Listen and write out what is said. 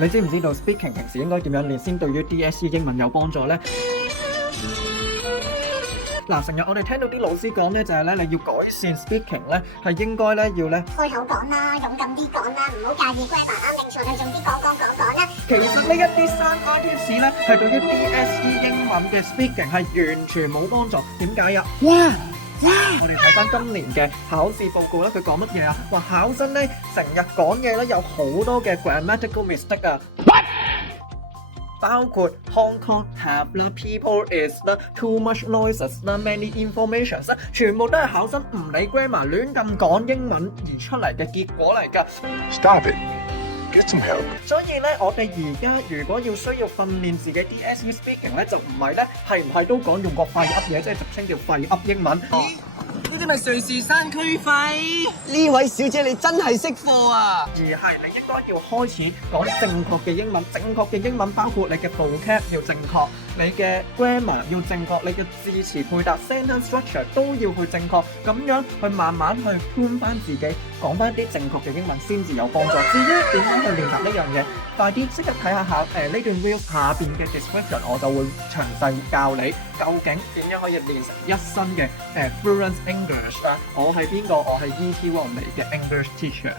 你知唔知道 speaking 平時應該點樣練先對於 DSE 英文有幫助呢？嗱，成日我哋聽到啲老師講咧，就係咧你要改善 speaking 咧，係應該咧要咧開口講啦，勇敢啲講啦，唔好介意 grammar 啱定錯，就總之講啦。其實呢一啲相關 tips 咧，係對於 DSE 英文嘅 speaking 係完全冇幫助。點解啊？哇！我哋睇翻今年嘅考試報告咧，佢講乜嘢啊？話考生咧成日講嘢咧有好多嘅 grammatical mistake 啊！包括 Hong Kong have 啦、people is 啦、too much noises 啦、many informations 啦，全部都係考生唔理 grammar 亂咁講英文而出嚟嘅結果嚟㗎。Stop it. Get some help. 所以咧，我哋而家如果要需要訓練自己 DSE speaking 咧，就唔係咧係唔係都講用個廢噏嘢，即係俗稱叫廢噏英文。呢啲咪瑞士山區費？呢位小姐你真係識貨啊！而係你應該要開始講正確嘅英文，正確嘅英文包括你嘅 vocab 要正確，你嘅 grammar 要正確，你嘅字詞配搭 sentence structure 都要去正確，咁樣去慢慢去 tune 翻自己，講翻啲正確嘅英文先至有幫助。至於點樣去練習呢樣嘢，快啲即刻睇下呢段 video 下邊嘅 description， 我就會詳細教你究竟點樣可以練成一身嘅fluent English 啦。我係邊個？我係 ET One 嚟嘅 English teacher。